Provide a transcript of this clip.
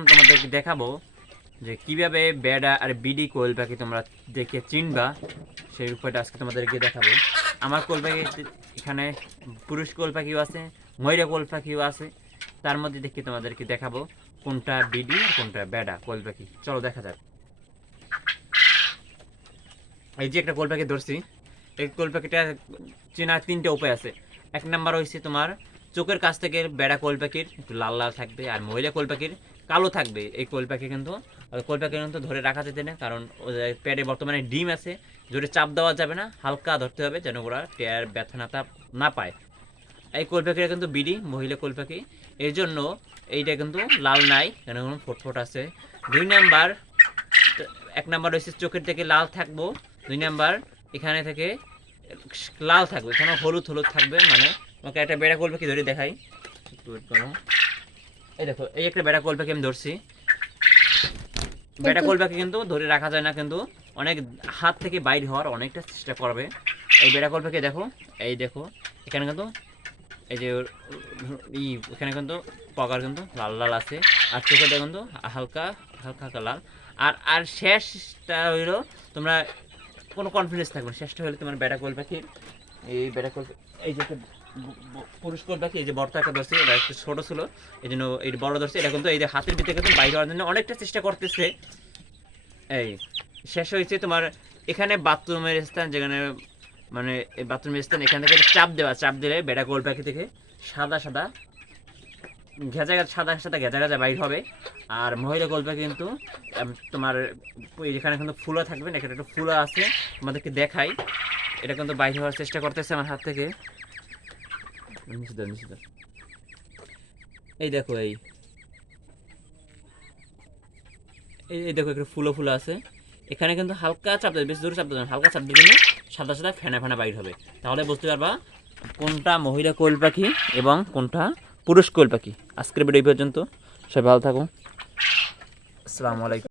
এখন তোমাদেরকে দেখাবো যে কীভাবে বেডা আর বিডি কোয়েল পাখি তোমরা দেখে চিনবা, সেই উপায়টা আজকে তোমাদেরকে দেখাবো। আমার কোয়েল পাখি এখানে পুরুষ কোয়েল পাখিও আছে, ময়রা কোয়েল পাখিও আছে, তার মধ্যে দেখে তোমাদেরকে দেখাবো কোনটা বিডি আর কোনটা বেডা কোয়েল পাখি। চলো দেখা যাক। এই যে একটা কোয়েল পাখি ধরছি, এই কোয়েল পাখিটা চেনার তিনটে উপায় আছে। এক নাম্বার হয়েছে তোমার চোখের কাছ থেকে বেড়া কোয়েল পাখির একটু লাল লাল থাকবে, আর মহিলা কোয়েল পাখির কালো থাকবে। এই কোয়েল পাখি কিন্তু কোয়েল পাখি কিন্তু ধরে রাখা যেতে না, কারণ পেটে বর্তমানে ডিম আছে, জোরে চাপ দেওয়া যাবে না, হালকা ধরতে হবে যেন ওরা টেয়ার ব্যথা না পায়। এই কোয়েল পাখিটা কিন্তু বিডি মহিলা কোয়েল পাখি, এর জন্য এইটা কিন্তু লাল নাই, কেন ফোটফোট আছে। দুই নাম্বার, এক নাম্বার হচ্ছে চোখের থেকে লাল থাকবো, দুই নাম্বার এখানে থেকে লাল থাকবে, এখানে হলুদ হলুদ থাকবে। মানে তোমাকে একটা বেড়া কোয়েল পাখি ধরে দেখাই, এই দেখো এই একটা বেড়া কোয়েল পাখি আমি ধরছি। বেড়া কোয়েল পাখি কিন্তু ধরে রাখা যায় না, কিন্তু অনেক হাত থেকে বাইর হওয়ার অনেকটা চেষ্টা করবে। এই বেড়া কোয়েল পাখি দেখো, এই দেখো এখানে কিন্তু এই যে এখানে কিন্তু পকার কিন্তু লাল লাল আছে, আর চোখেটা কিন্তু হালকা হালকা হালকা লাল। আর আর শেষটা হইলো তোমরা কোনো কনফিডেন্স থাকবে, শেষটা হলে তোমার বেড়া কোয়েল পাখি। এই বেড়া কোয়েল এই যে পুরুষ কোয়েল পাখি, এই যে বড়টা একটা ধরছে, এটা একটু ছোটো ছিল এই জন্য এই বড় ধরছে, এটা কিন্তু এই যে হাতের ভিতরে কিন্তু বাইরে হওয়ার জন্য অনেকটা চেষ্টা করতেছে। এই শেষ হয়েছে তোমার এখানে বাথরুমের স্থান, যেখানে মানে এই বাথরুমের স্থান, এখান থেকে চাপ দিলে বেড়া কোয়েল পাখি থেকে সাদা সাদা সাদা সাদা ঘেঁচা ঘেঁচা বাইর হবে। আর মহিলা কোয়েল পাখি কিন্তু তোমার এখানে কিন্তু ফুলো থাকবে না, এখানে একটু ফুলো আছে, আমাদেরকে দেখাই। এটা কিন্তু বাইরে হওয়ার চেষ্টা করতেছে আমার হাত থেকে। এই দেখো এই দেখো একটু ফুলো ফুলো আছে, এখানে কিন্তু হালকা চাপ দেবে, বেশি জোরে চাপ দেবে, হালকা চাপ দিলে সাদা সাদা ফেনা ফেনা বাইর হবে। তাহলে বুঝতে পারবা কোনটা মহিলা কোয়েল পাখি এবং কোনটা পুরুষ কোয়েল পাখি। আজকের ভিডিও পর্যন্ত, সবাই ভালো থাকো, আসসালামু আলাইকুম।